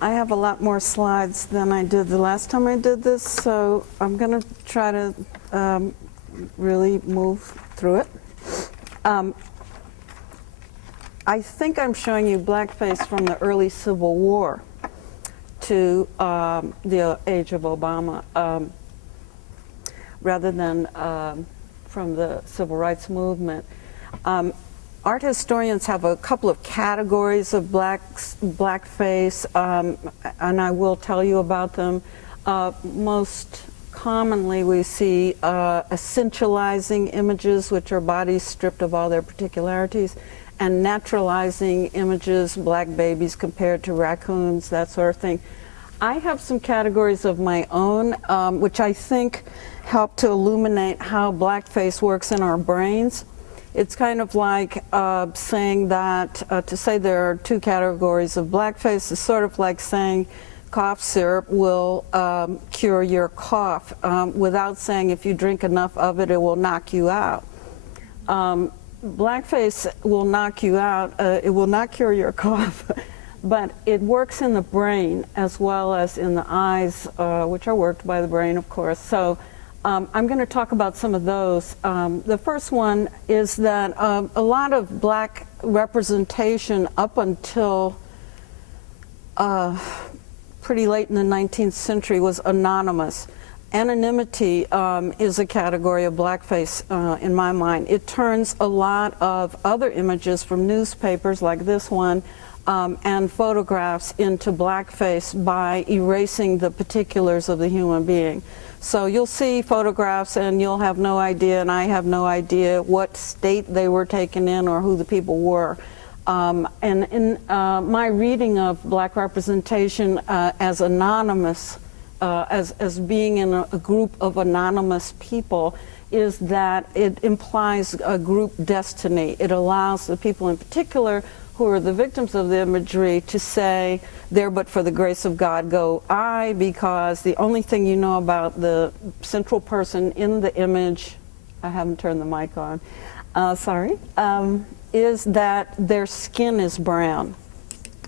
I have a lot more slides than I did the last time I did this, so I'm going to try to really move through it. I think I'm showing you blackface from the early Civil War to the age of Obama, rather than from the Civil Rights Movement. Art historians have a couple of categories of blackface, and I will tell you about them. Most commonly we see essentializing images, which are bodies stripped of all their particularities, and naturalizing images, black babies compared to raccoons, that sort of thing. I have some categories of my own, which I think help to illuminate how blackface works in our brains. It's kind of like saying that, to say there are two categories of blackface is sort of like saying cough syrup will cure your cough, without saying if you drink enough of it, it will knock you out. Blackface will knock you out, it will not cure your cough, but it works in the brain as well as in the eyes, which are worked by the brain, of course. So I'm going to talk about some of those. The first one is that a lot of black representation up until pretty late in the 19th century was anonymous. Anonymity is a category of blackface in my mind. It turns a lot of other images from newspapers like this one and photographs into blackface by erasing the particulars of the human being. So you'll see photographs and you'll have no idea, and I have no idea what state they were taken in or who the people were. And in my reading of black representation as anonymous, as being in a group of anonymous people, is that it implies a group destiny. It allows the people in particular who are the victims of the imagery to say, there but for the grace of God go I, because the only thing you know about the central person in the image, I haven't turned the mic on, sorry, is that their skin is brown.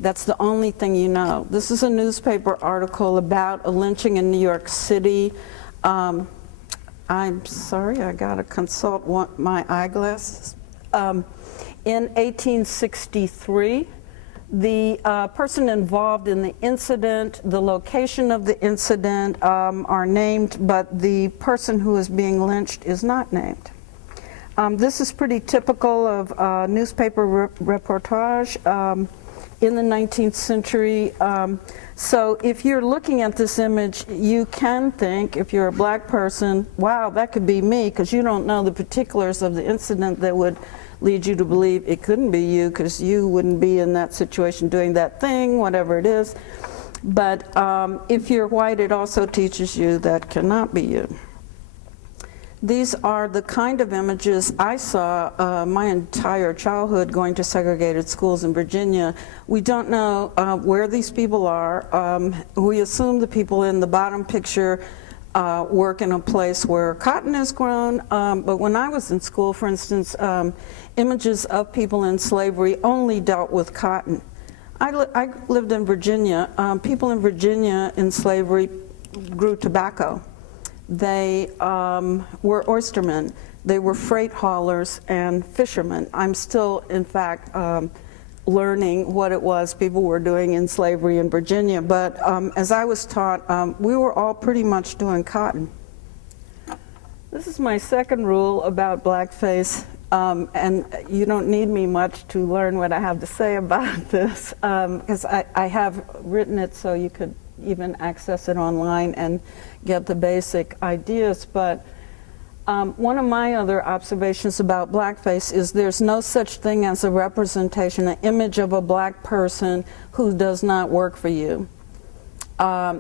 That's the only thing you know. This is a newspaper article about a lynching in New York City. I'm sorry, I gotta consult my eyeglasses. In 1863, the person involved in the incident, the location of the incident are named, but the person who is being lynched is not named. This is pretty typical of newspaper reportage in the 19th century. So if you're looking at this image, you can think, if you're a black person, wow, that could be me, because you don't know the particulars of the incident that would lead you to believe it couldn't be you, because you wouldn't be in that situation doing that thing, whatever it is. But if you're white, it also teaches you that cannot be you. These are the kind of images I saw my entire childhood going to segregated schools in Virginia. We don't know where these people are. We assume the people in the bottom picture work in a place where cotton is grown, but when I was in school, for instance, images of people in slavery only dealt with cotton. I lived in Virginia. People in Virginia in slavery grew tobacco. They were oystermen. They were freight haulers and fishermen. I'm still, in fact, learning what it was people were doing in slavery in Virginia. But as I was taught, we were all pretty much doing cotton. This is my second rule about blackface, and you don't need me much to learn what I have to say about this, because I have written it so you could even access it online and get the basic ideas. But one of my other observations about blackface is there's no such thing as a representation, an image of a black person who does not work for you.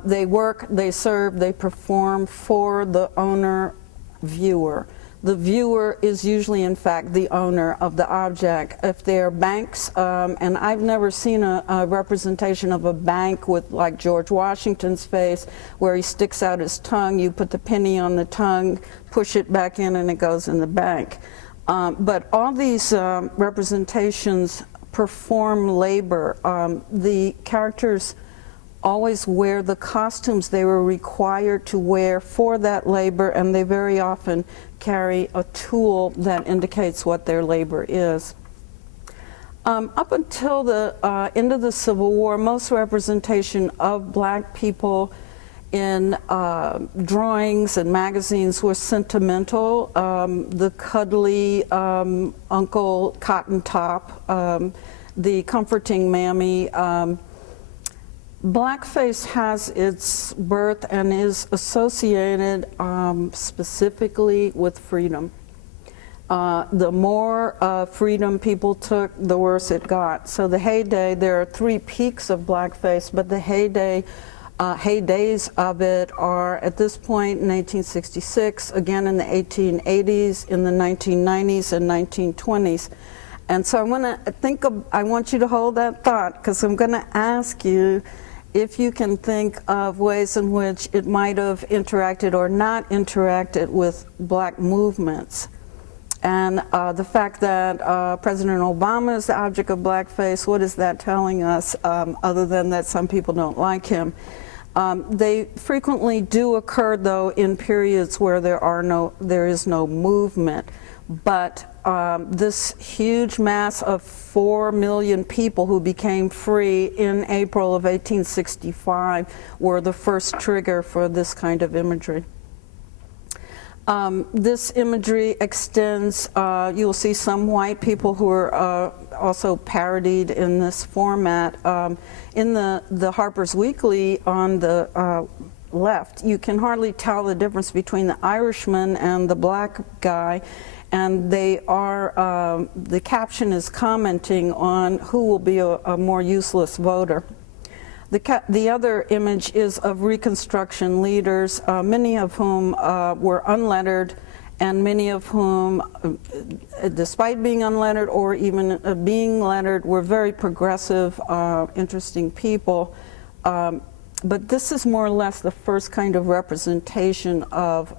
They work, they serve, they perform for the owner viewer. The viewer is usually, in fact, the owner of the object. If they're banks, and I've never seen a representation of a bank with like George Washington's face, where he sticks out his tongue, you put the penny on the tongue, push it back in, and it goes in the bank. But all these representations perform labor. The characters always wear the costumes they were required to wear for that labor, and they very often carry a tool that indicates what their labor is. Up until the end of the Civil War, most representation of black people in drawings and magazines were sentimental. The cuddly Uncle Cotton Top, the comforting mammy. Blackface has its birth and is associated specifically with freedom. The more freedom people took, the worse it got. So the heyday, there are three peaks of blackface, but the heydays of it are at this point in 1866, again in the 1880s, in the 1990s and 1920s. And so I want you to hold that thought, because I'm going to ask you if you can think of ways in which it might have interacted or not interacted with black movements. And the fact that President Obama is the object of blackface, what is that telling us, other than that some people don't like him? They frequently do occur, though, in periods where there is no movement. But this huge mass of 4 million people who became free in April of 1865 were the first trigger for this kind of imagery. This imagery extends, you'll see some white people who are also parodied in this format. In the Harper's Weekly on the left, you can hardly tell the difference between the Irishman and the black guy, and they are, the caption is commenting on who will be a more useless voter. The other image is of Reconstruction leaders, many of whom were unlettered, and many of whom, despite being unlettered or even being lettered, were very progressive, interesting people. But this is more or less the first kind of representation of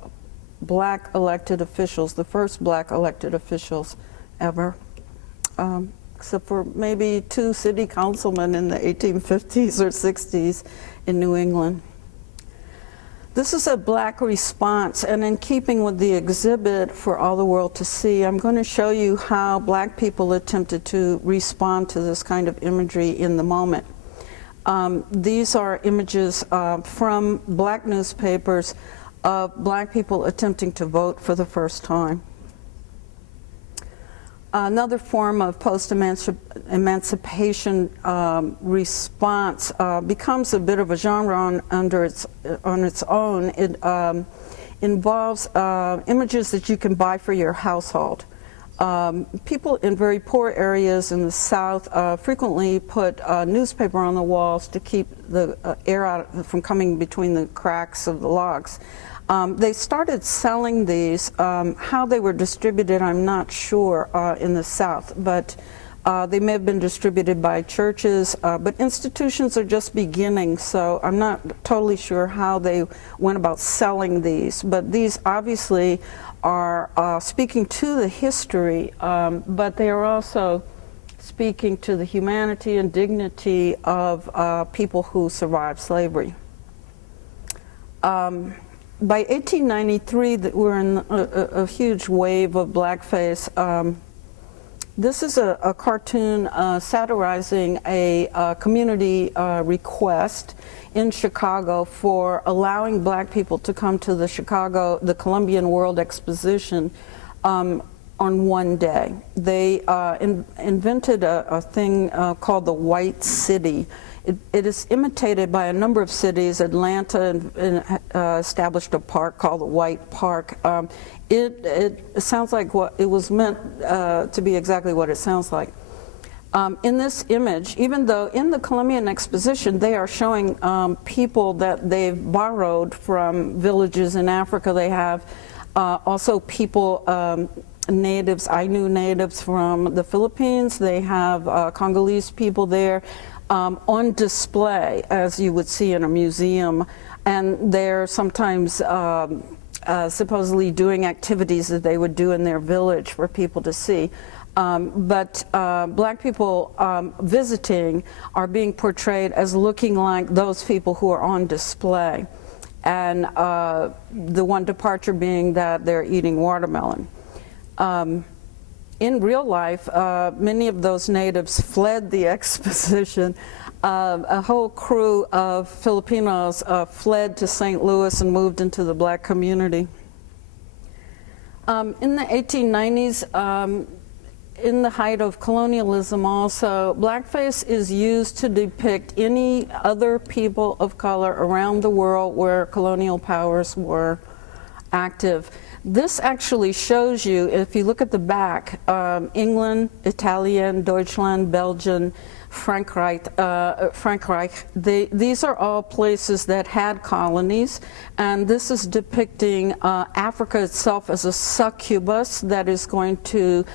black elected officials, the first black elected officials ever. Except for maybe 2 city councilmen in the 1850s or 60s in New England. This is a black response, and in keeping with the exhibit for all the world to see, I'm going to show you how black people attempted to respond to this kind of imagery in the moment. These are images from black newspapers of black people attempting to vote for the first time. Another form of post-emancipation response becomes a bit of a genre on its own. It involves images that you can buy for your household. People in very poor areas in the South frequently put newspaper on the walls to keep the air out from coming between the cracks of the logs. They started selling these. How they were distributed, I'm not sure in the South, but they may have been distributed by churches, but institutions are just beginning, so I'm not totally sure how they went about selling these. But these obviously are speaking to the history, but they are also speaking to the humanity and dignity of people who survived slavery. By 1893, we're in a huge wave of blackface. This is a cartoon satirizing a community request in Chicago for allowing black people to come to the Columbian World Exposition on one day. They invented a thing called the White City. It is imitated by a number of cities. Atlanta established a park called the White Park. It sounds like what it was meant to be, exactly what it sounds like. In this image, even though in the Columbian Exposition they are showing people that they've borrowed from villages in Africa, they have also people, natives, Ainu natives from the Philippines, they have Congolese people there. On display, as you would see in a museum, and they're sometimes supposedly doing activities that they would do in their village for people to see. But black people visiting are being portrayed as looking like those people who are on display. And the one departure being that they're eating watermelon. In real life, many of those natives fled the exposition. A whole crew of Filipinos fled to St. Louis and moved into the black community. In the 1890s, in the height of colonialism also, blackface is used to depict any other people of color around the world where colonial powers were active. This actually shows you, if you look at the back, England, Italian, Deutschland, Belgium, Frankreich, these are all places that had colonies, and this is depicting Africa itself as a succubus that is going to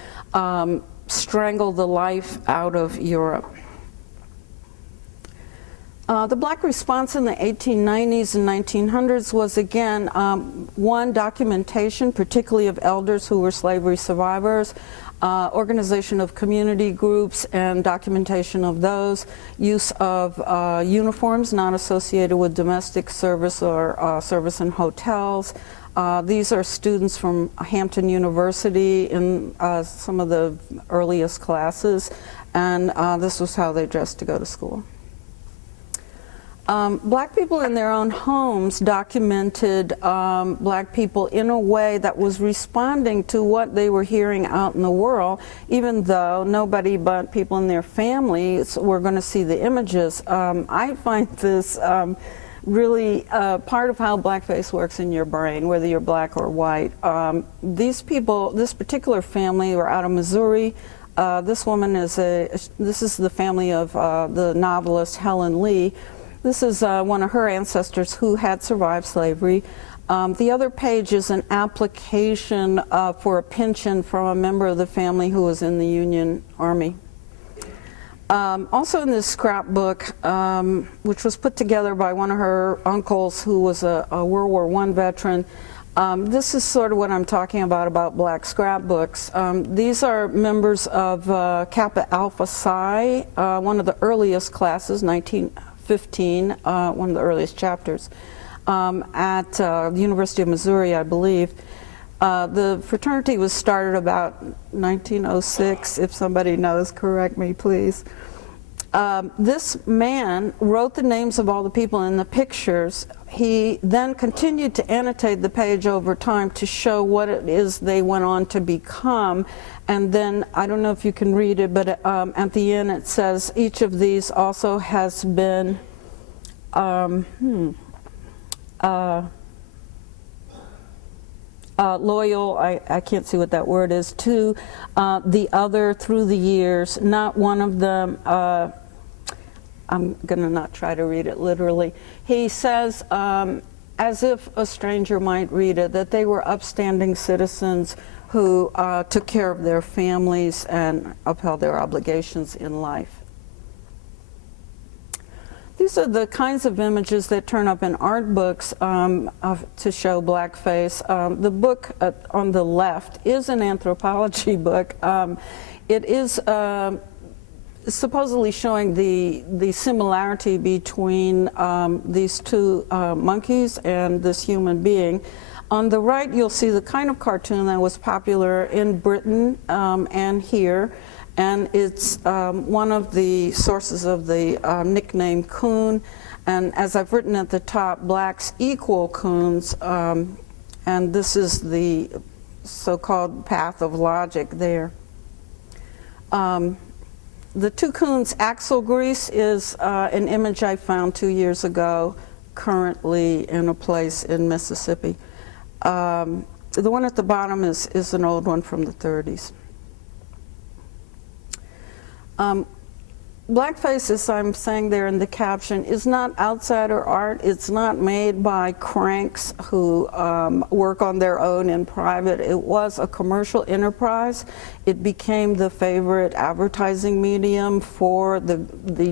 strangle the life out of Europe. The black response in the 1890s and 1900s was, again, one, documentation, particularly of elders who were slavery survivors, organization of community groups and documentation of those, use of uniforms not associated with domestic service or service in hotels. These are students from Hampton University in some of the earliest classes, and this was how they dressed to go to school. Black people in their own homes documented black people in a way that was responding to what they were hearing out in the world, even though nobody but people in their families were going to see the images. I find this really part of how blackface works in your brain, whether you're black or white. These people, this particular family, were out of Missouri. This woman is this is the family of the novelist Helen Lee. This is one of her ancestors who had survived slavery. The other page is an application for a pension from a member of the family who was in the Union Army. Also in this scrapbook, which was put together by one of her uncles who was a World War I veteran, this is sort of what I'm talking about black scrapbooks. These are members of Kappa Alpha Psi, one of the earliest classes, 1915, one of the earliest chapters, at the University of Missouri, I believe. The fraternity was started about 1906. If somebody knows, correct me, please. This man wrote the names of all the people in the pictures. He then continued to annotate the page over time to show what it is they went on to become. And then, I don't know if you can read it, but at the end it says each of these also has been loyal, I can't see what that word is, to the other through the years. Not one of them, I'm going to not try to read it literally. He says, as if a stranger might read it, that they were upstanding citizens who took care of their families and upheld their obligations in life. These are the kinds of images that turn up in art books to show blackface. The book on the left is an anthropology book. It is supposedly showing the similarity between these two monkeys and this human being. On the right, you'll see the kind of cartoon that was popular in Britain and here. And it's one of the sources of the nickname coon. And as I've written at the top, blacks equal coons. And this is the so-called path of logic there. The two coons axle grease is an image I found 2 years ago, currently in a place in Mississippi. The one at the bottom is an old one from the 30s. Blackface, as I'm saying there in the caption, is not outsider art. It's not made by cranks who work on their own in private. It was a commercial enterprise. It became the favorite advertising medium for the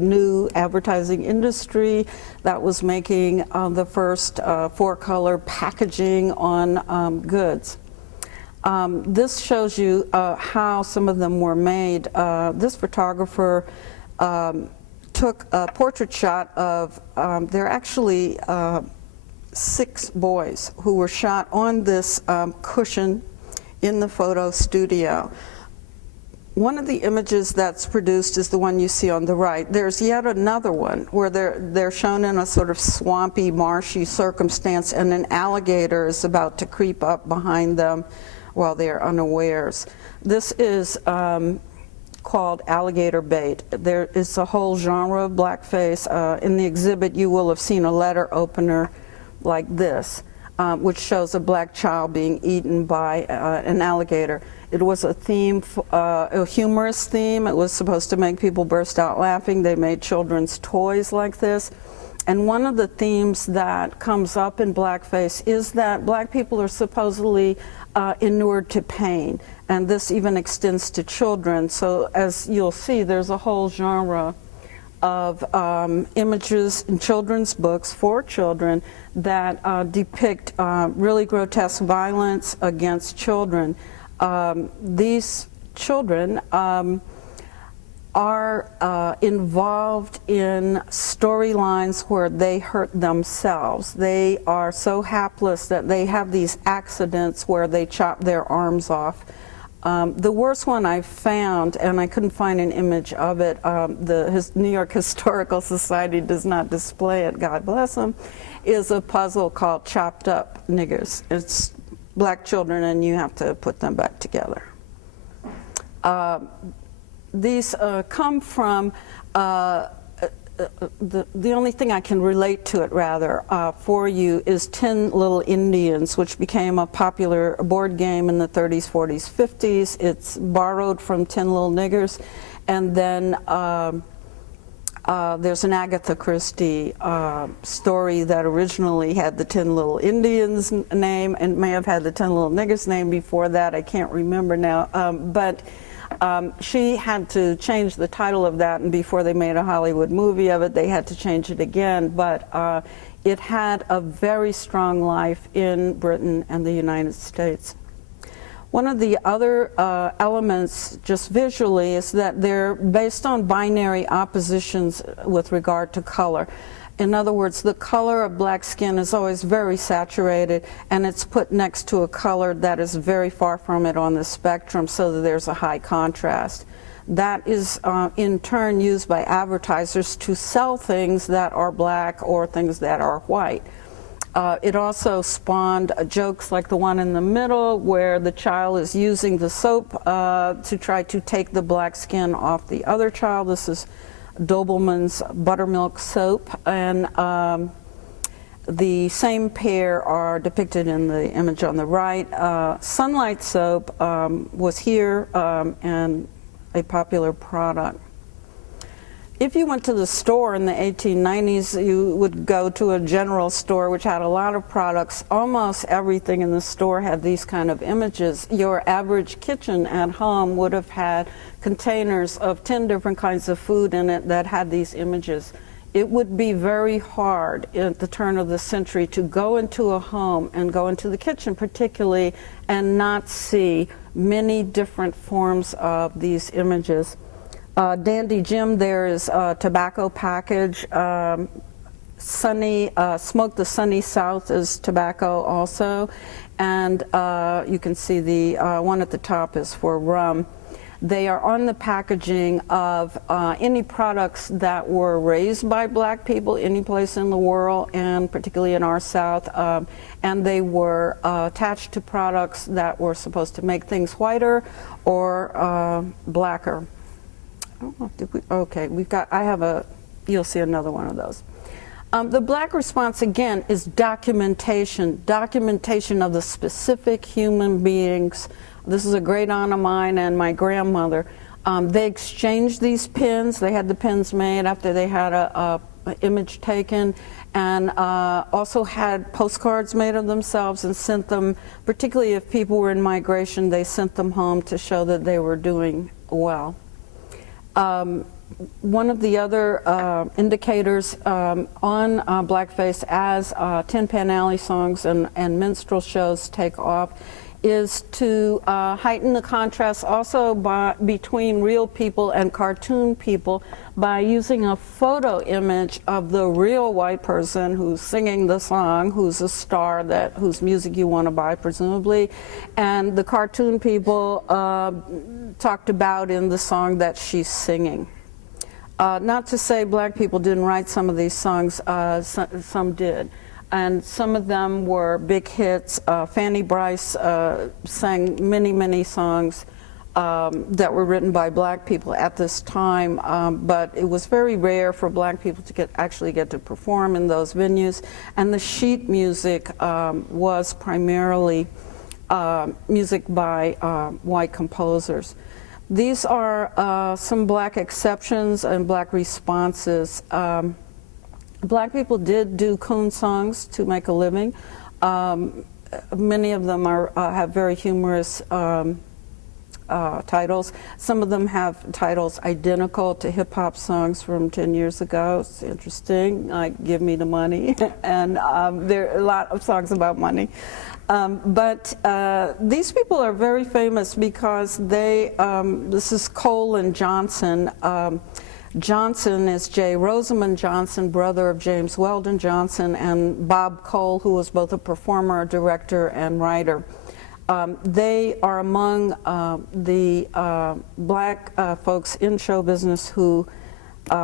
new advertising industry that was making the first four-color packaging on goods. This shows you how some of them were made. This photographer took a portrait shot of, there are actually 6 boys who were shot on this cushion in the photo studio. One of the images that's produced is the one you see on the right. There's yet another one where they're shown in a sort of swampy, marshy circumstance, and an alligator is about to creep up behind them while they're unawares. This is called Alligator Bait. There is a whole genre of blackface. In the exhibit, you will have seen a letter opener like this, which shows a black child being eaten by an alligator. It was a theme, a humorous theme. It was supposed to make people burst out laughing. They made children's toys like this. And one of the themes that comes up in blackface is that black people are supposedly inured to pain. And this even extends to children. So as you'll see, there's a whole genre of images in children's books for children that depict really grotesque violence against children. These children are involved in storylines where they hurt themselves. They are so hapless that they have these accidents where they chop their arms off. The worst one I found, and I couldn't find an image of it, the New York Historical Society does not display it, God bless them, is a puzzle called Chopped Up Niggers. It's black children and you have to put them back together. These come from, the only thing I can relate to it rather for you is 10 Little Indians, which became a popular board game in the 30s, 40s, 50s. It's borrowed from 10 Little Niggers. And then there's an Agatha Christie story that originally had the 10 Little Indians name and may have had the 10 Little Niggers name before that. I can't remember now. But she had to change the title of that, and before they made a Hollywood movie of it, they had to change it again. But it had a very strong life in Britain and the United States. One of the other elements, just visually, is that they're based on binary oppositions with regard to color. In other words, the color of black skin is always very saturated, and it's put next to a color that is very far from it on the spectrum, so that there's a high contrast. That is in turn used by advertisers to sell things that are black or things that are white. It also spawned jokes like the one in the middle, where the child is using the soap to try to take the black skin off the other child. This is Doubleman's buttermilk soap, and the same pair are depicted in the image on the right. Sunlight soap was here and a popular product. If you went to the store in the 1890s, you would go to a general store which had a lot of products. Almost everything in the store had these kind of images. Your average kitchen at home would have had containers of 10 different kinds of food in it that had these images. It would be very hard at the turn of the century to go into a home and go into the kitchen particularly and not see many different forms of these images. Dandy Jim there is a tobacco package. Smoke the Sunny South is tobacco also. And you can see the one at the top is for rum. They are on the packaging of any products that were raised by black people any place in the world, and particularly in our South. And they were attached to products that were supposed to make things whiter or blacker. Okay, you'll see another one of those. The black response, again, is documentation of the specific human beings. This is a great aunt of mine and my grandmother. They exchanged these pins. They had the pins made after they had an image taken, and also had postcards made of themselves and sent them, particularly if people were in migration, they sent them home to show that they were doing well. One of the other indicators on blackface as Tin Pan Alley songs and minstrel shows take off is to heighten the contrast also between real people and cartoon people by using a photo image of the real white person who's singing the song, who's a star, whose music you want to buy presumably, and the cartoon people talked about in the song that she's singing. Not to say black people didn't write some of these songs, some did. And some of them were big hits. Fanny Brice sang many, many songs that were written by black people at this time, but it was very rare for black people to actually get to perform in those venues. And the sheet music was primarily music by white composers. These are some black exceptions and black responses. Black people did do coon songs to make a living. Many of them have very humorous titles. Some of them have titles identical to hip-hop songs from 10 years ago. It's interesting, like Give Me the Money, and there are a lot of songs about money. But these people are very famous because they, this is Cole and Johnson. Johnson is J. Rosamond Johnson, brother of James Weldon Johnson, and Bob Cole, who was both a performer, director, and writer. They are among the black folks in show business who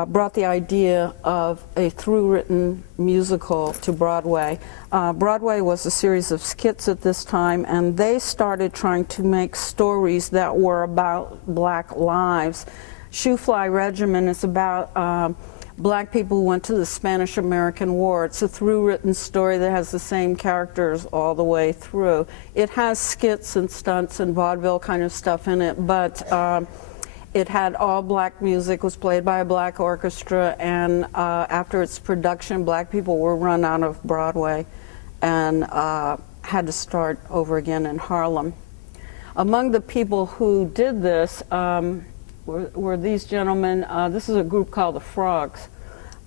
brought the idea of a through-written musical to Broadway. Broadway was a series of skits at this time, and they started trying to make stories that were about black lives. Shoe Fly Regiment is about black people who went to the Spanish-American War. It's a through-written story that has the same characters all the way through. It has skits and stunts and vaudeville kind of stuff in it, but it had all black music, was played by a black orchestra, and after its production, black people were run out of Broadway and had to start over again in Harlem. Among the people who did this were these gentlemen. This is a group called the Frogs.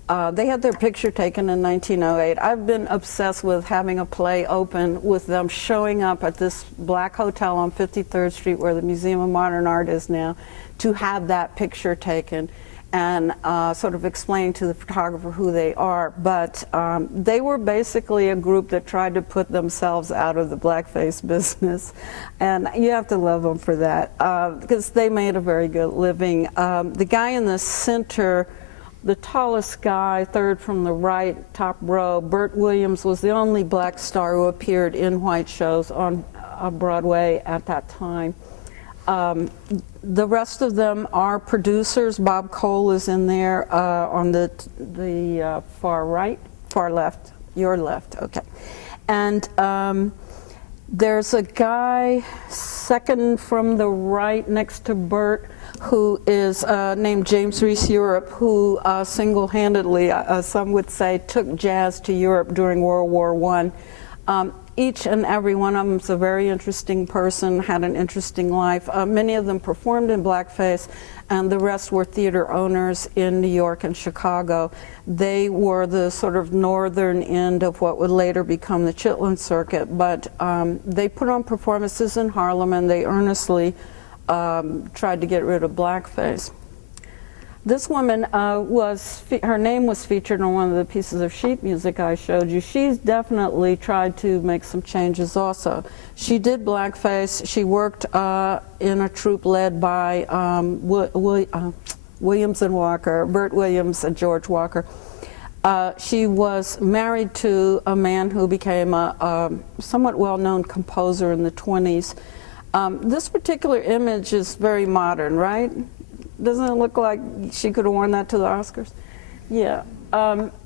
They had their picture taken in 1908. I've been obsessed with having a play open with them showing up at this black hotel on 53rd Street where the Museum of Modern Art is now, to have that picture taken and sort of explain to the photographer who they are. But they were basically a group that tried to put themselves out of the blackface business. And you have to love them for that, because they made a very good living. The guy in the center, the tallest guy, third from the right, top row, Bert Williams, was the only black star who appeared in white shows on Broadway at that time. The rest of them are producers. Bob Cole is in there on the far right, far left, your left, okay. And there's a guy second from the right next to Bert who is named James Reese Europe, who single-handedly, some would say, took jazz to Europe during World War I. Each and every one of them is a very interesting person, had an interesting life. Many of them performed in blackface, and the rest were theater owners in New York and Chicago. They were the sort of northern end of what would later become the Chitlin Circuit, but they put on performances in Harlem, and they earnestly tried to get rid of blackface. This woman her name was featured on one of the pieces of sheet music I showed you. She's definitely tried to make some changes also. She did blackface. She worked in a troupe led by Williams and Walker, Bert Williams and George Walker. She was married to a man who became a somewhat well-known composer in the 20s. This particular image is very modern, right? Doesn't it look like she could have worn that to the Oscars? Yeah.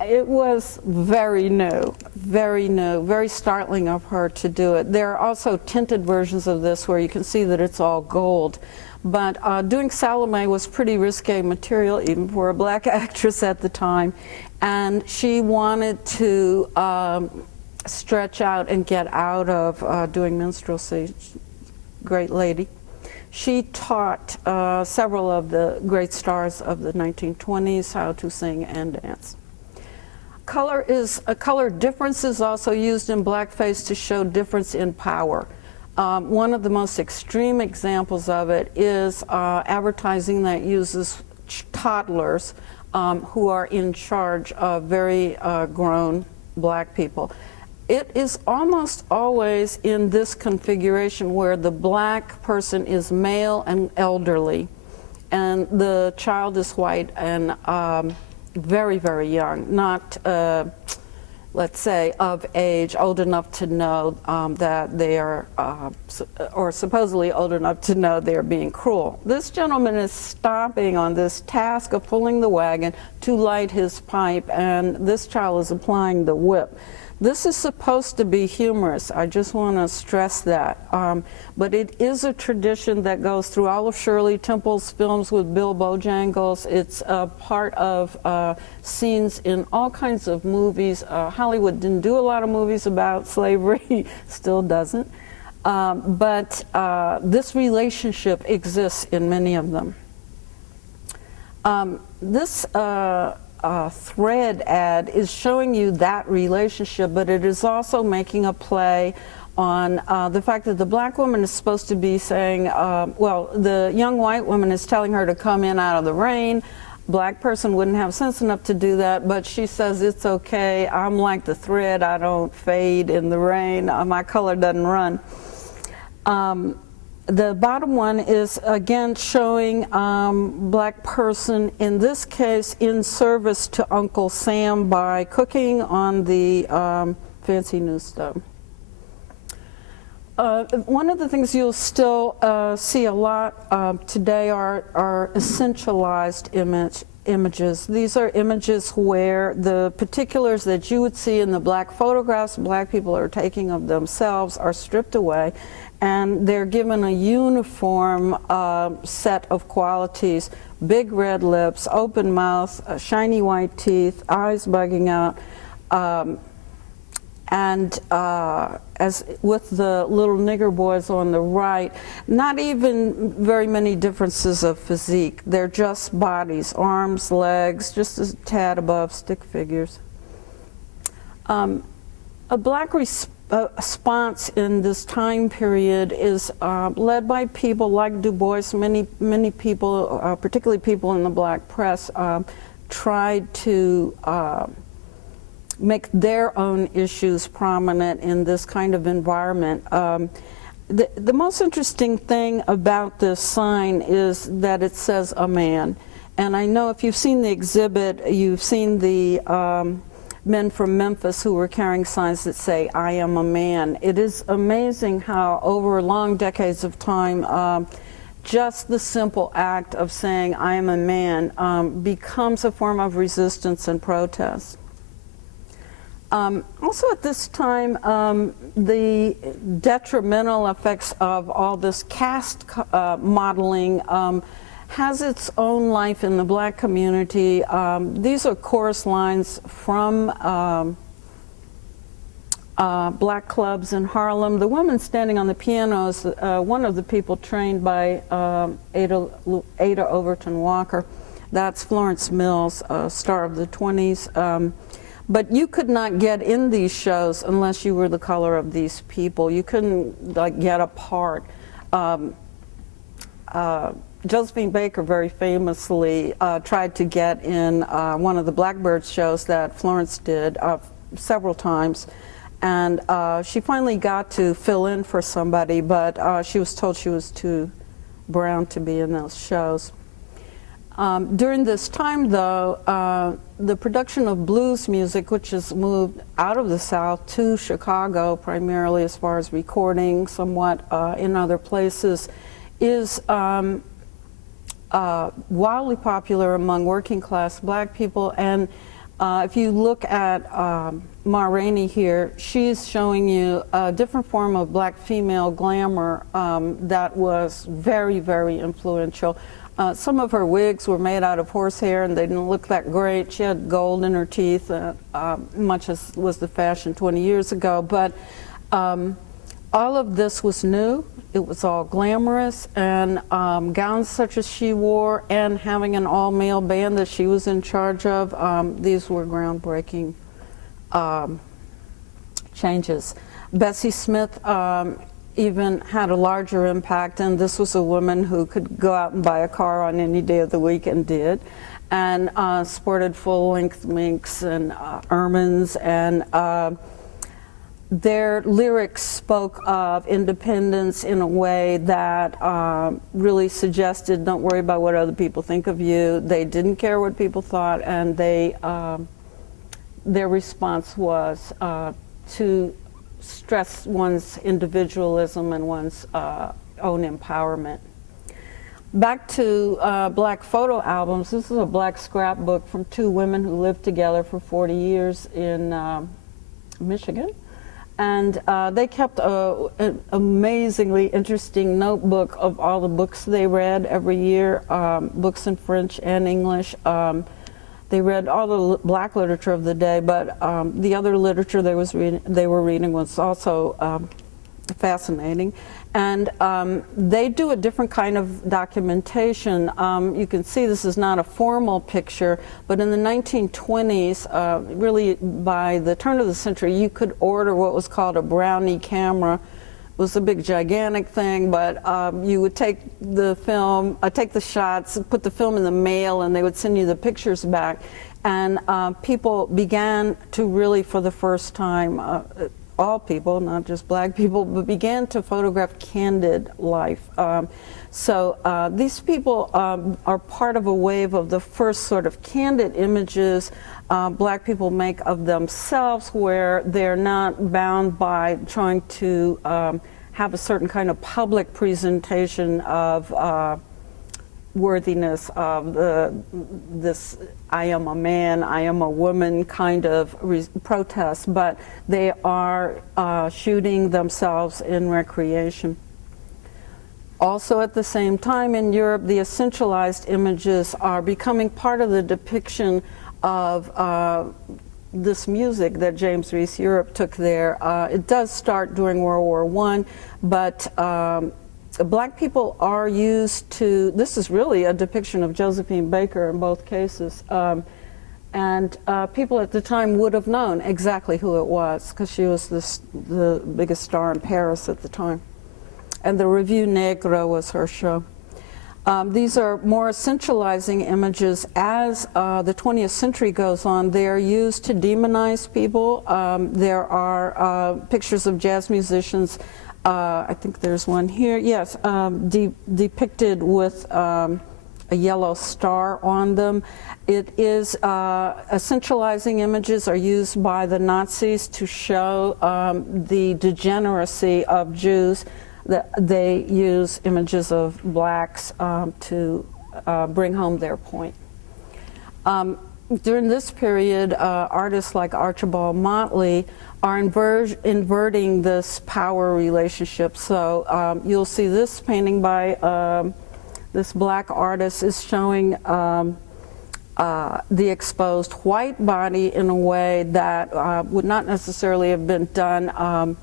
It was very new, very startling of her to do it. There are also tinted versions of this where you can see that it's all gold. But doing Salome was pretty risque material, even for a black actress at the time. And she wanted to stretch out and get out of doing minstrelsy. Great lady. She taught several of the great stars of the 1920s how to sing and dance. Color difference is also used in blackface to show difference in power. One of the most extreme examples of it is advertising that uses toddlers who are in charge of very grown black people. It is almost always in this configuration where the black person is male and elderly, and the child is white and very, very young, not, let's say, of age, old enough to know that they are, or supposedly old enough to know they are being cruel. This gentleman is stopping on this task of pulling the wagon to light his pipe, and this child is applying the whip. This is supposed to be humorous. I just want to stress that. But it is a tradition that goes through all of Shirley Temple's films with Bill Bojangles. It's a part of scenes in all kinds of movies. Hollywood didn't do a lot of movies about slavery, still doesn't. But this relationship exists in many of them. This thread ad is showing you that relationship, but it is also making a play on the fact that the black woman is supposed to be saying, well, the young white woman is telling her to come in out of the rain. Black person wouldn't have sense enough to do that, but she says, it's okay, I'm like the thread, I don't fade in the rain, my color doesn't run. The bottom one is again showing black person, in this case in service to Uncle Sam by cooking on the fancy new stove. One of the things you'll still see a lot today are essentialized images. These are images where the particulars that you would see in the black photographs black people are taking of themselves are stripped away, and they're given a uniform set of qualities: big red lips, open mouth, shiny white teeth, eyes bugging out, and as with the little nigger boys on the right, not even very many differences of physique. They're just bodies, arms, legs, just a tad above stick figures. A black response in this time period is led by people like Du Bois. Many people, particularly people in the black press, tried to make their own issues prominent in this kind of environment. The most interesting thing about this sign is that it says a man. And I know if you've seen the exhibit, you've seen the men from Memphis who were carrying signs that say, I am a man. It is amazing how over long decades of time, just the simple act of saying I am a man becomes a form of resistance and protest. Also at this time, the detrimental effects of all this caste modeling has its own life in the black community. These are chorus lines from black clubs in Harlem. The woman standing on the piano is one of the people trained by Ada Overton Walker. That's Florence Mills, star of the 20s. But you could not get in these shows unless you were the color of these people. You couldn't get a part. Josephine Baker very famously tried to get in one of the Blackbird shows that Florence did several times, and she finally got to fill in for somebody, but she was told she was too brown to be in those shows. During this time, though, the production of blues music, which has moved out of the South to Chicago primarily as far as recording, somewhat in other places, is wildly popular among working class black people. And if you look at Ma Rainey here, she's showing you a different form of black female glamour that was very, very influential. Some of her wigs were made out of horsehair and they didn't look that great. She had gold in her teeth, much as was the fashion 20 years ago. But all of this was new. It was all glamorous, and gowns such as she wore and having an all-male band that she was in charge of, these were groundbreaking changes. Bessie Smith even had a larger impact, and this was a woman who could go out and buy a car on any day of the week and did, and sported full-length minks and ermines, and their lyrics spoke of independence in a way that really suggested, don't worry about what other people think of you. They didn't care what people thought, and their response was to stress one's individualism and one's own empowerment. Back to black photo albums. This is a black scrapbook from two women who lived together for 40 years in Michigan. And they kept an amazingly interesting notebook of all the books they read every year, books in French and English. They read all the black literature of the day, but the other literature they were reading was also fascinating. And they do a different kind of documentation. You can see this is not a formal picture, but in the 1920s, really by the turn of the century, you could order what was called a brownie camera. It was a big, gigantic thing, but you would take the film, take the shots, put the film in the mail, and they would send you the pictures back. And people began to really, for the first time, all people, not just black people, but began to photograph candid life. So these people are part of a wave of the first sort of candid images black people make of themselves, where they're not bound by trying to have a certain kind of public presentation of worthiness of this I am a man, I am a woman kind of protest, but they are shooting themselves in recreation. Also at the same time in Europe, the essentialized images are becoming part of the depiction of this music that James Reese Europe took there. It does start during World War I, but black people are used to, this is really a depiction of Josephine Baker in both cases, and people at the time would have known exactly who it was, because she was the biggest star in Paris at the time. And the Revue Negre was her show. These are more essentializing images. As the 20th century goes on, they are used to demonize people. There are pictures of jazz musicians, I think there's one here, yes, depicted with a yellow star on them. It is, essentializing images are used by the Nazis to show the degeneracy of Jews. They use images of blacks to bring home their point. During this period, artists like Archibald Motley are inverting this power relationship. So you'll see this painting by this black artist is showing the exposed white body in a way that would not necessarily have been done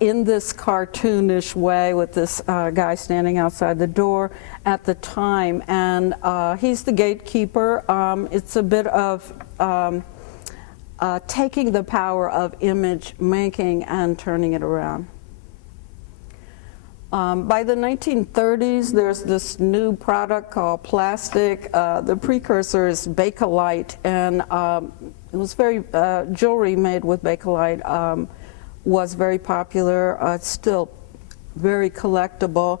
in this cartoonish way with this guy standing outside the door at the time. And he's the gatekeeper. It's a bit of taking the power of image making and turning it around. By the 1930s, there's this new product called plastic. The precursor is Bakelite, and it was very, jewelry made with Bakelite was very popular. It's still very collectible.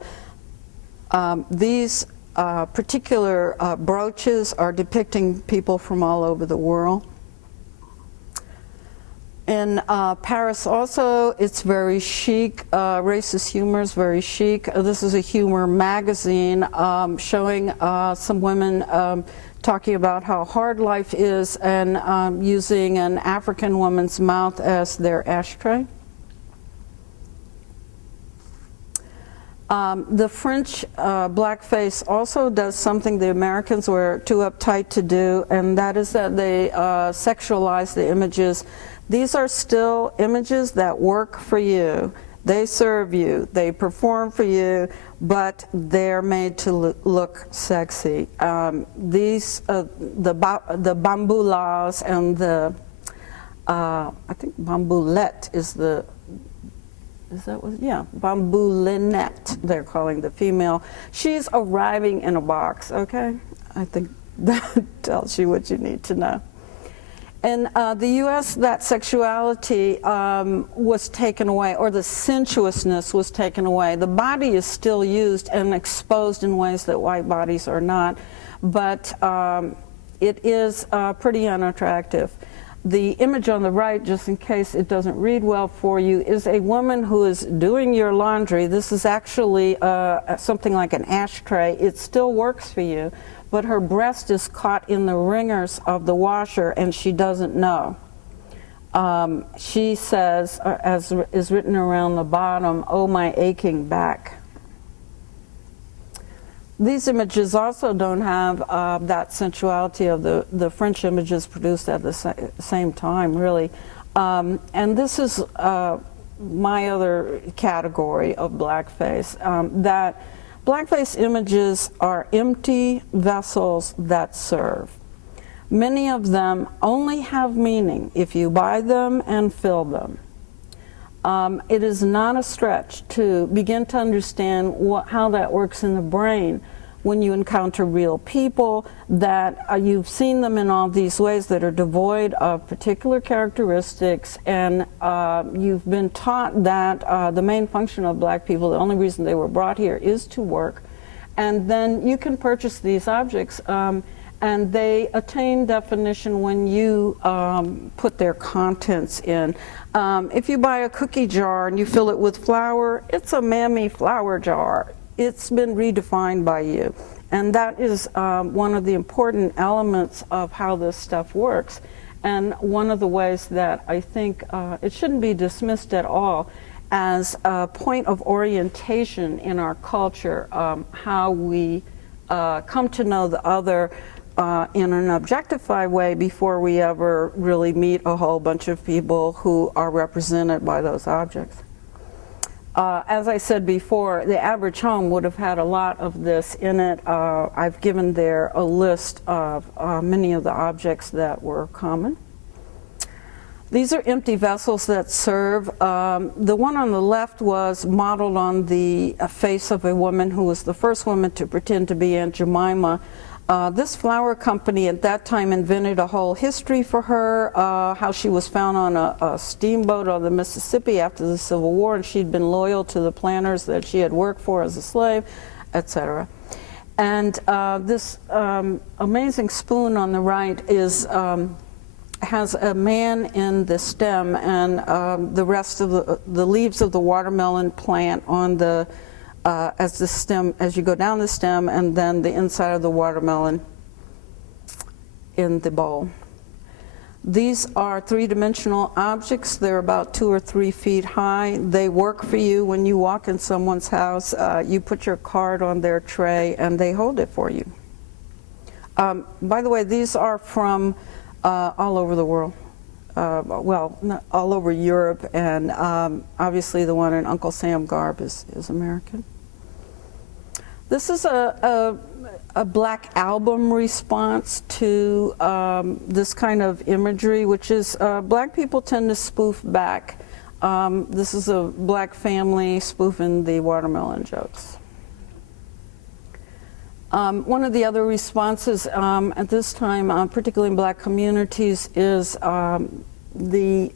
These particular brooches are depicting people from all over the world. In Paris also, it's very chic. Racist humor is very chic. This is a humor magazine showing some women talking about how hard life is and using an African woman's mouth as their ashtray. The French blackface also does something the Americans were too uptight to do, and that is that they sexualize the images. These are still images that work for you. They serve you, they perform for you, but they're made to look sexy. These, the bamboulas and the, I think bamboulette is the is that what, yeah, Bamboo Lynette, they're calling the female. She's arriving in a box, okay? I think that tells you what you need to know. In the U.S., that sexuality was taken away, or the sensuousness was taken away. The body is still used and exposed in ways that white bodies are not, but it is pretty unattractive. The image on the right, just in case it doesn't read well for you, is a woman who is doing your laundry. This is actually something like an ashtray. It still works for you, but her breast is caught in the ringers of the washer and she doesn't know. She says, as is written around the bottom, "Oh, my aching back." These images also don't have that sensuality of the French images produced at the same time, really. And this is my other category of blackface, that blackface images are empty vessels that serve. Many of them only have meaning if you buy them and fill them. It is not a stretch to begin to understand how that works in the brain when you encounter real people, that you've seen them in all these ways that are devoid of particular characteristics, and you've been taught that the main function of black people, the only reason they were brought here, is to work. And then you can purchase these objects, and they attain definition when you put their contents in. If you buy a cookie jar and you fill it with flour, it's a mammy flour jar. It's been redefined by you. And that is one of the important elements of how this stuff works. And one of the ways that I think it shouldn't be dismissed at all as a point of orientation in our culture, how we come to know the other in an objectified way before we ever really meet a whole bunch of people who are represented by those objects. As I said before, the average home would have had a lot of this in it. I've given there a list of many of the objects that were common. These are empty vessels that serve. The one on the left was modeled on the face of a woman who was the first woman to pretend to be Aunt Jemima. This flour company at that time invented a whole history for her, how she was found on a steamboat on the Mississippi after the Civil War, and she'd been loyal to the planters that she had worked for as a slave, etc. And this amazing spoon on the right is has a man in the stem, and the rest of the leaves of the watermelon plant on the as the stem, as you go down the stem, and then the inside of the watermelon in the bowl. These are three-dimensional objects. They're about 2 or 3 feet high. They work for you when you walk in someone's house. You put your card on their tray and they hold it for you. By the way, these are from all over the world. Well, not all over Europe, and obviously the one in Uncle Sam garb is American. This is a Black Album response to this kind of imagery, which is black people tend to spoof back. This is a black family spoofing the watermelon jokes. One of the other responses at this time, particularly in black communities, is the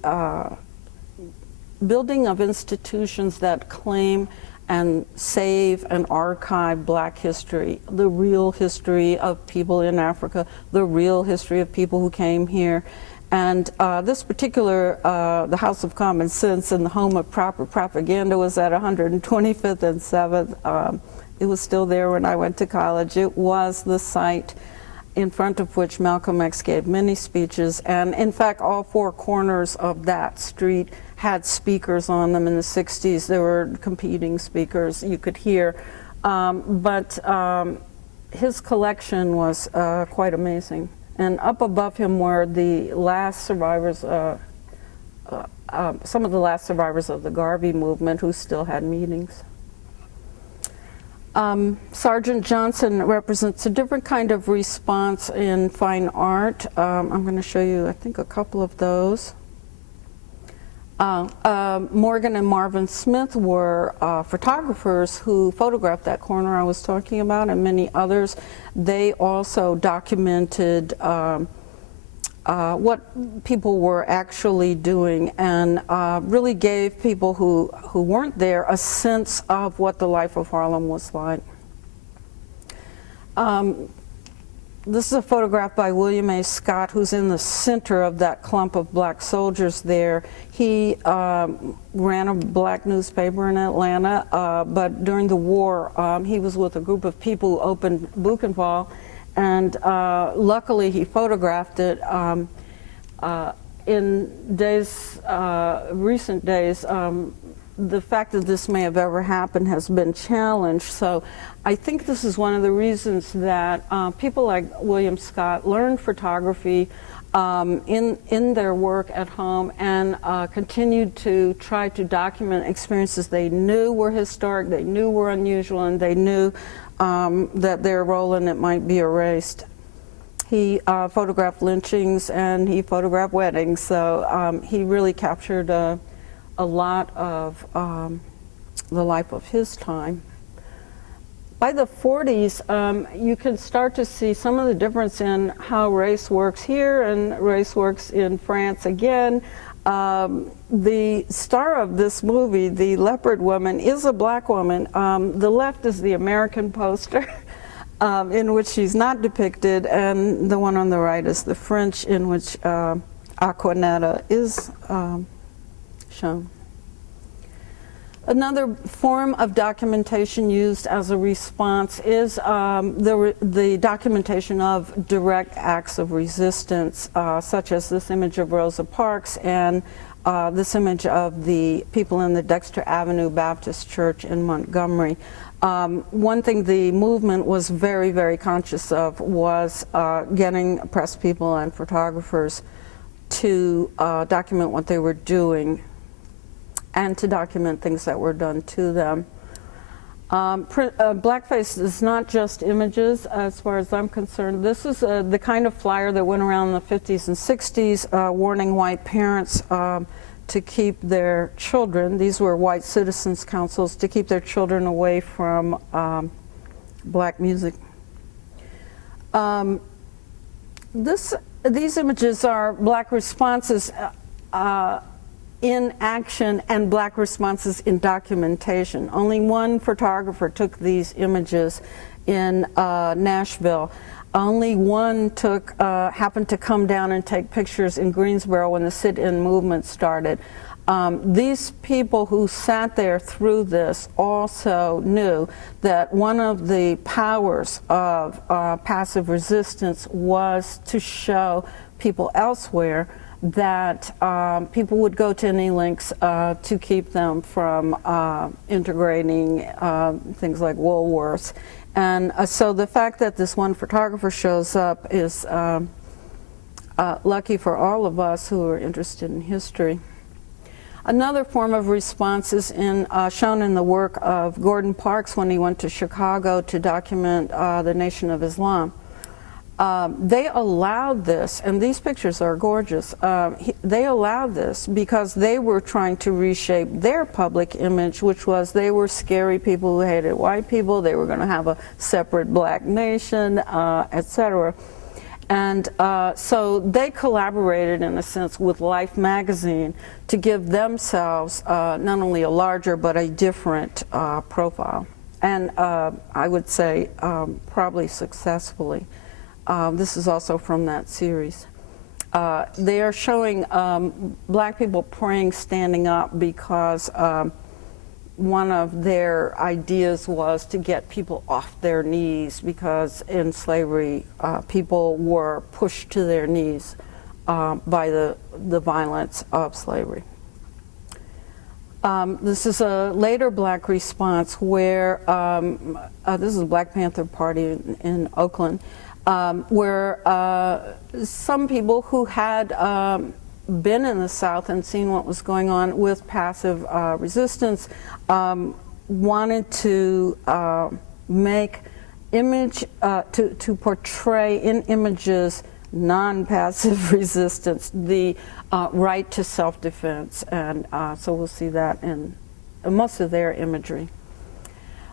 building of institutions that claim and save and archive black history, the real history of people in Africa, the real history of people who came here. And this particular, the House of Common Sense and the home of proper propaganda, was at 125th and 7th. It was still there when I went to college. It was the site in front of which Malcolm X gave many speeches, and in fact all 4 corners of that street had speakers on them in the 60s. There were competing speakers you could hear, but his collection was quite amazing. And up above him were the last survivors, some of the last survivors of the Garvey movement who still had meetings. Sergeant Johnson represents a different kind of response in fine art. I'm going to show you, I think, a couple of those. Morgan and Marvin Smith were photographers who photographed that corner I was talking about, and many others. They also documented what people were actually doing, and really gave people who weren't there a sense of what the life of Harlem was like. This is a photograph by William A. Scott, who's in the center of that clump of black soldiers there. He ran a black newspaper in Atlanta, but during the war, he was with a group of people who opened Buchenwald, and luckily he photographed it. In recent days, the fact that this may have ever happened has been challenged. So I think this is one of the reasons that people like William Scott learned photography in their work at home, and continued to try to document experiences they knew were historic, they knew were unusual, and they knew that their role in it might be erased. He photographed lynchings and he photographed weddings, so he really captured a lot of the life of his time. By the 40s, you can start to see some of the difference in how race works here and race works in France again. The star of this movie, the leopard woman, is a black woman. The left is the American poster, in which she's not depicted, and the one on the right is the French, in which Aquanetta is shown. Another form of documentation used as a response is the documentation of direct acts of resistance, such as this image of Rosa Parks and this image of the people in the Dexter Avenue Baptist Church in Montgomery. One thing the movement was very, very conscious of was getting press people and photographers to document what they were doing, and to document things that were done to them. Blackface is not just images, as far as I'm concerned. This is the kind of flyer that went around in the 50s and 60s, warning white parents to keep their children, these were white citizens' councils, to keep their children away from black music. These images are black responses in action and black responses in documentation. Only one photographer took these images in Nashville. Only one happened to come down and take pictures in Greensboro when the sit-in movement started. These people who sat there through this also knew that one of the powers of passive resistance was to show people elsewhere that people would go to any lengths to keep them from integrating things like Woolworths. And so the fact that this one photographer shows up is lucky for all of us who are interested in history. Another form of response is shown in the work of Gordon Parks when he went to Chicago to document the Nation of Islam. They allowed this, and these pictures are gorgeous. They allowed this because they were trying to reshape their public image, which was they were scary people who hated white people, they were going to have a separate black nation, etc. And so they collaborated, in a sense, with Life magazine to give themselves not only a larger but a different profile. And I would say probably successfully. This is also from that series. They are showing black people praying standing up because one of their ideas was to get people off their knees, because in slavery people were pushed to their knees by the violence of slavery. This is a later black response where, this is the Black Panther Party in Oakland, where some people who had been in the South and seen what was going on with passive resistance wanted to make to portray in images non-passive resistance, the right to self-defense, and so we'll see that in most of their imagery.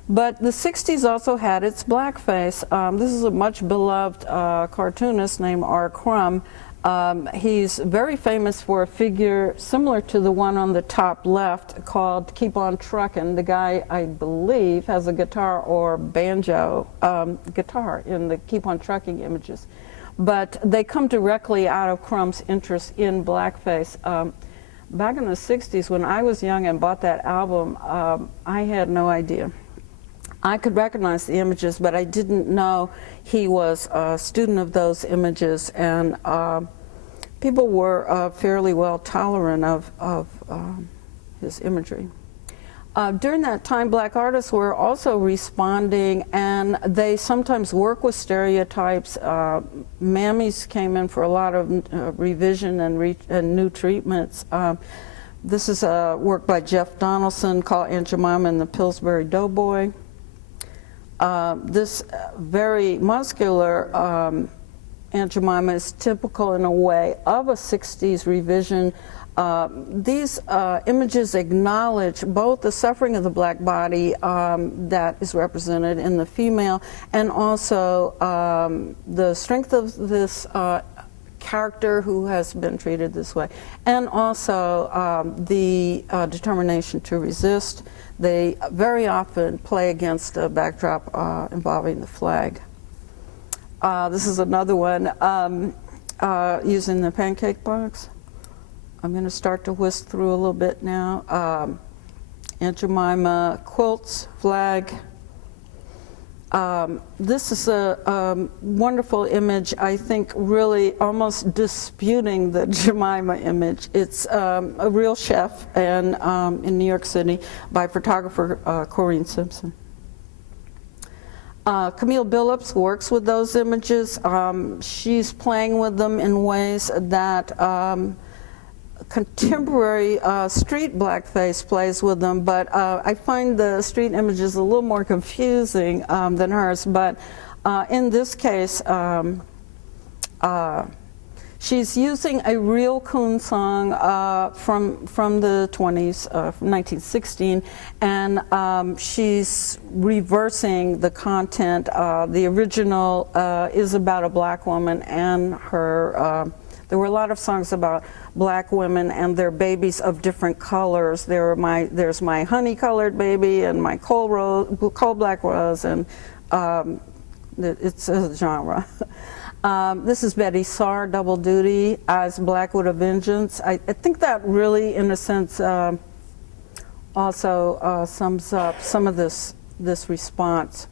But the 60s also had its blackface. This is a much beloved cartoonist named R. Crumb. He's very famous for a figure similar to the one on the top left called Keep On Truckin'. The guy, I believe, has a guitar or banjo guitar in the Keep On Trucking images. But they come directly out of Crumb's interest in blackface. Back in the 60s, when I was young and bought that album, I had no idea. I could recognize the images, but I didn't know he was a student of those images, and people were fairly well tolerant of his imagery. During that time, black artists were also responding, and they sometimes work with stereotypes. Mammies came in for a lot of revision and new treatments. This is a work by Jeff Donaldson called Aunt Jemima and the Pillsbury Doughboy. This very muscular Aunt Jemima is typical in a way of a 60s revision. These images acknowledge both the suffering of the black body that is represented in the female, and also the strength of this character who has been treated this way, and also the determination to resist. They very often play against a backdrop involving the flag. This is another one using the pancake box. I'm going to start to whisk through a little bit now. Aunt Jemima, quilts, flag. This is a wonderful image, I think, really almost disputing the Jemima image. It's a real chef and in New York City by photographer Corinne Simpson. Camille Billups works with those images. She's playing with them in ways that contemporary street blackface plays with them, but I find the street images a little more confusing than hers. But in this case, she's using a real coon song from the 20s, from 1916, and she's reversing the content. The original is about a black woman and her. There were a lot of songs about black women and their babies of different colors. There's my honey-colored baby and my coal black rose, and it's a genre. This is Betty Saar, Double Duty, as Black with a Vengeance. I think that really, in a sense, also sums up some of this response.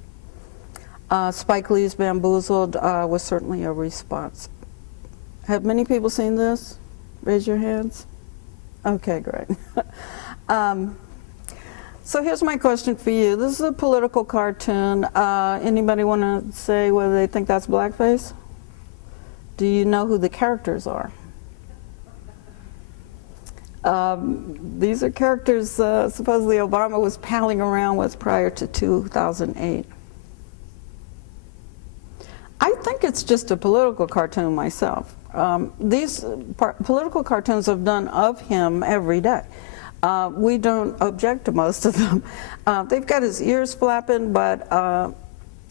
Spike Lee's Bamboozled was certainly a response. Have many people seen this? Raise your hands. Okay, great. So here's my question for you. This is a political cartoon. Anybody want to say whether they think that's blackface? Do you know who the characters are? These are characters supposedly Obama was palling around with prior to 2008. I think it's just a political cartoon myself. These political cartoons have done of him every day. We don't object to most of them. They've got his ears flapping, but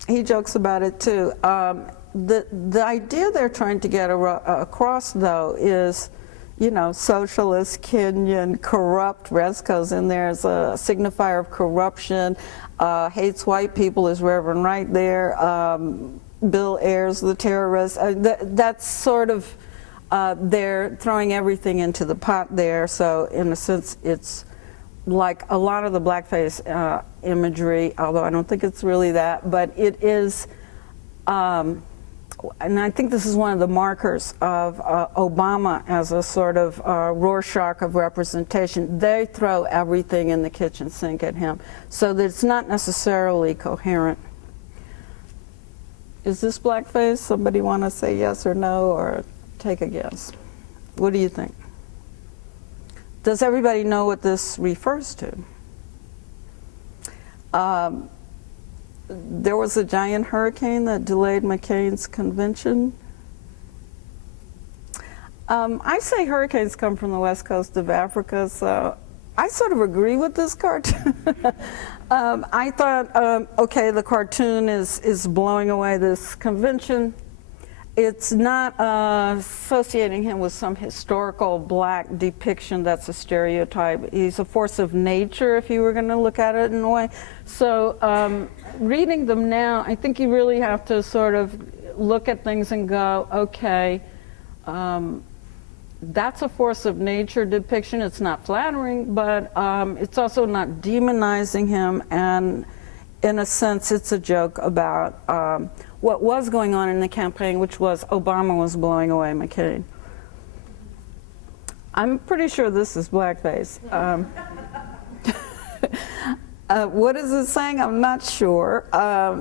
he jokes about it too. The idea they're trying to get across, though, is, you know, socialist, Kenyan, corrupt. Resco's in there as a signifier of corruption. Hates white people is Reverend right there. Bill Ayers, the terrorist. That's sort of, they're throwing everything into the pot there. So in a sense, it's like a lot of the blackface imagery, although I don't think it's really that, but it is, and I think this is one of the markers of Obama as a sort of Rorschach of representation. They throw everything in the kitchen sink at him, so that it's not necessarily coherent. Is this blackface? Somebody want to say yes or no, or take a guess? What do you think? Does everybody know what this refers to? There was a giant hurricane that delayed McCain's convention. I say hurricanes come from the west coast of Africa, so I sort of agree with this cartoon. I thought, okay, the cartoon is blowing away this convention. It's not associating him with some historical black depiction that's a stereotype. He's a force of nature, if you were going to look at it in a way. So reading them now, I think you really have to sort of look at things and go, okay, that's a force of nature depiction. It's not flattering, but it's also not demonizing him, and in a sense it's a joke about what was going on in the campaign, which was Obama was blowing away McCain. I'm pretty sure this is blackface. What is it saying? I'm not sure.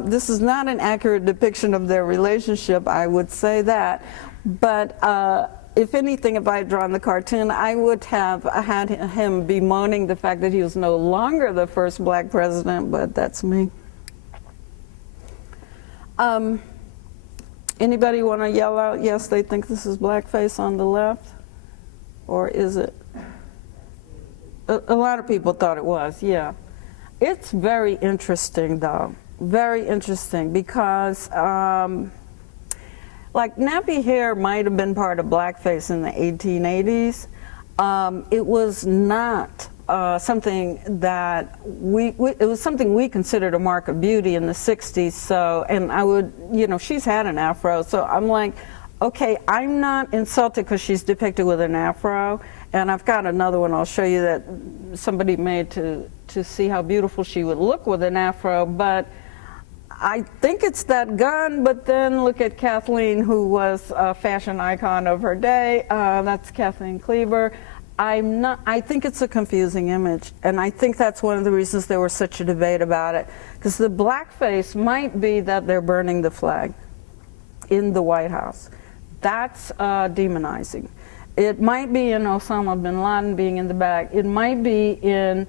This is not an accurate depiction of their relationship, I would say that. But if anything, if I had drawn the cartoon, I would have had him bemoaning the fact that he was no longer the first black president, but that's me. Anybody want to yell out, yes, they think this is blackface on the left? Or is it? A lot of people thought it was, yeah. It's very interesting, though. Very interesting, because like nappy hair might have been part of blackface in the 1880s. It was not something that it was something we considered a mark of beauty in the 60s. So, and I would, you know, she's had an afro, so I'm like, okay, I'm not insulted because she's depicted with an afro. And I've got another one I'll show you that somebody made to see how beautiful she would look with an afro. But I think it's that gun, but then look at Kathleen, who was a fashion icon of her day. That's Kathleen Cleaver. I think it's a confusing image, and I think that's one of the reasons there was such a debate about it, because the blackface might be that they're burning the flag in the White House. That's demonizing. It might be in Osama bin Laden being in the back. It might be in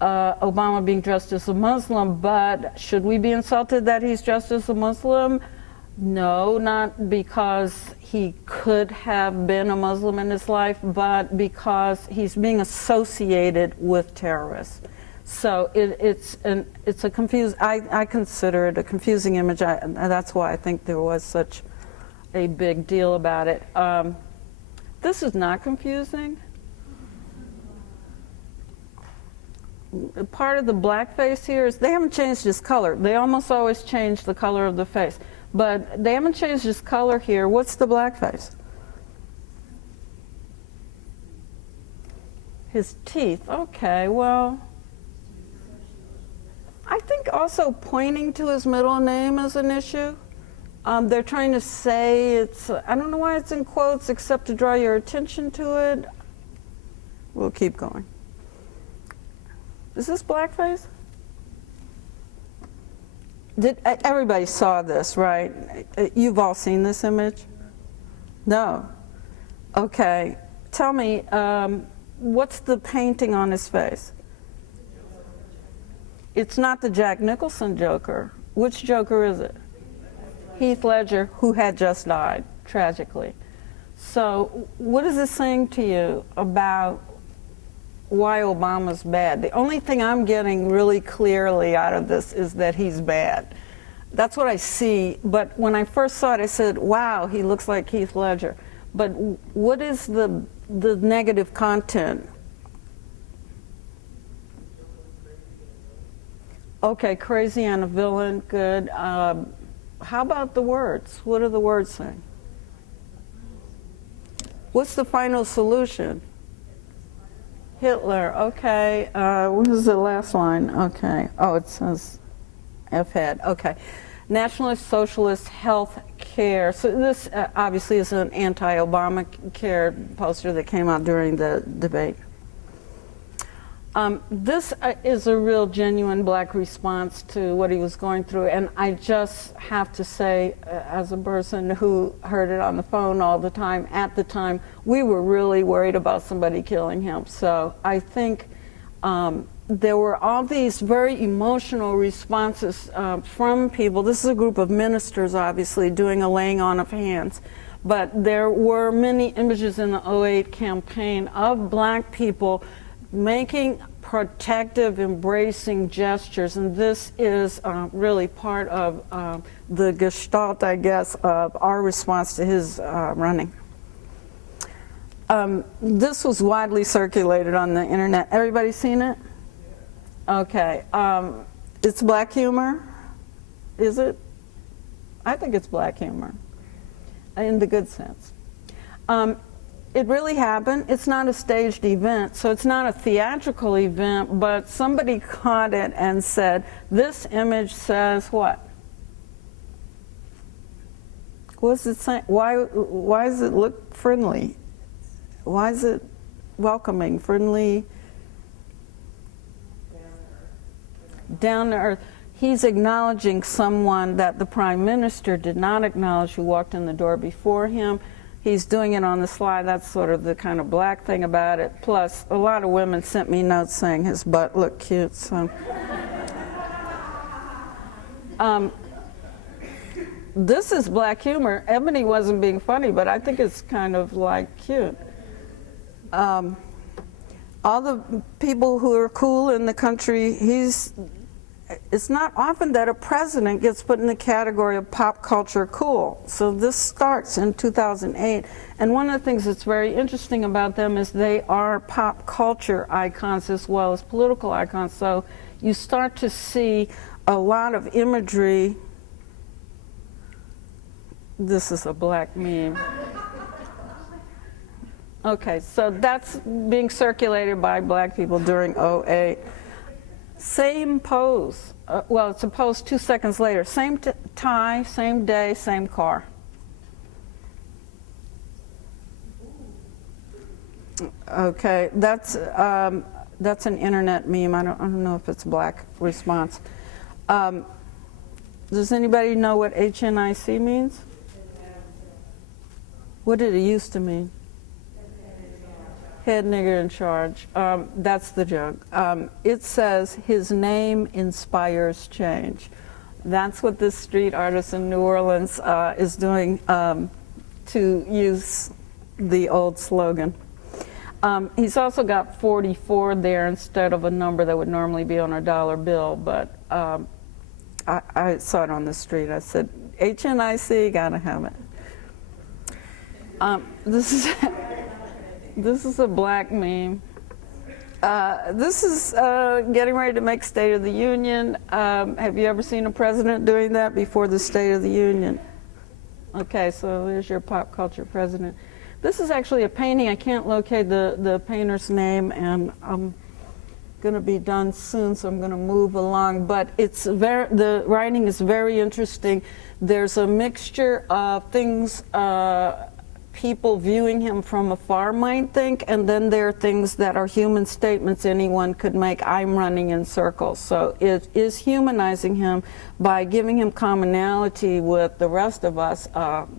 Obama being dressed as a Muslim, but should we be insulted that he's dressed as a Muslim? No, not because he could have been a Muslim in his life, but because he's being associated with terrorists. So it's a confused, I consider it a confusing image, and that's why I think there was such a big deal about it. This is not confusing. Part of the blackface here is they haven't changed his color. They almost always change the color of the face. But they haven't changed his color here. What's the blackface? His teeth. Okay, well, I think also pointing to his middle name is an issue. They're trying to say it's, I don't know why it's in quotes except to draw your attention to it. We'll keep going. Is this blackface? Everybody saw this, right? You've all seen this image? No. Okay. Tell me, what's the painting on his face? It's not the Jack Nicholson Joker. Which Joker is it? Heath Ledger, who had just died, tragically. So what is this saying to you about why Obama's bad? The only thing I'm getting really clearly out of this is that he's bad. That's what I see. But when I first saw it, I said, wow, he looks like Heath Ledger. But what is the negative content? Okay, crazy and a villain, good. How about the words? What are the words saying? What's the final solution? Hitler, okay. What is the last line? Okay. Oh, it says F-head. Okay. Nationalist, socialist, health care. So this obviously is an anti-Obama care poster that came out during the debate. This is a real genuine black response to what he was going through, and I just have to say, as a person who heard it on the phone all the time, at the time, we were really worried about somebody killing him. So I think there were all these very emotional responses from people. This is a group of ministers, obviously, doing a laying on of hands. but there were many images in the '08 campaign of black people making protective, embracing gestures, and this is really part of the gestalt, I guess, of our response to his running. This was widely circulated on the internet. Everybody seen it? Okay. It's black humor. Is it? I think it's black humor, in the good sense. It really happened. It's not a staged event, so it's not a theatrical event, but somebody caught it and said, this image says what? What's it saying? Why does it look friendly? Why is it welcoming, friendly? Down to earth. He's acknowledging someone that the Prime Minister did not acknowledge who walked in the door before him. He's doing it on the slide. That's sort of the kind of black thing about it. Plus, a lot of women sent me notes saying his butt looked cute. So, this is black humor. Ebony wasn't being funny, but I think it's kind of like cute. All the people who are cool in the country, it's not often that a president gets put in the category of pop culture cool. So this starts in 2008. And one of the things that's very interesting about them is they are pop culture icons as well as political icons. So you start to see a lot of imagery. This is a black meme. Okay, so that's being circulated by black people during '08. Same pose. Well, it's a pose 2 seconds later. Same tie, same day, same car. Okay, that's an internet meme. I don't know if it's black response. Does anybody know what HNIC means? What did it used to mean? Head nigger in charge. That's the joke. It says his name inspires change. That's what this street artist in New Orleans is doing to use the old slogan. He's also got 44 there instead of a number that would normally be on a dollar bill, but I saw it on the street. I said, HNIC, gotta have it. This is a black meme. This is getting ready to make State of the Union. Have you ever seen a president doing that before the State of the Union? Okay, so there's your pop culture president. This is actually a painting. I can't locate the painter's name, and I'm going to be done soon, so I'm going to move along. But it's the writing is very interesting. There's a mixture of things people viewing him from afar might think, and then there are things that are human statements anyone could make. I'm running in circles. So it is humanizing him by giving him commonality with the rest of us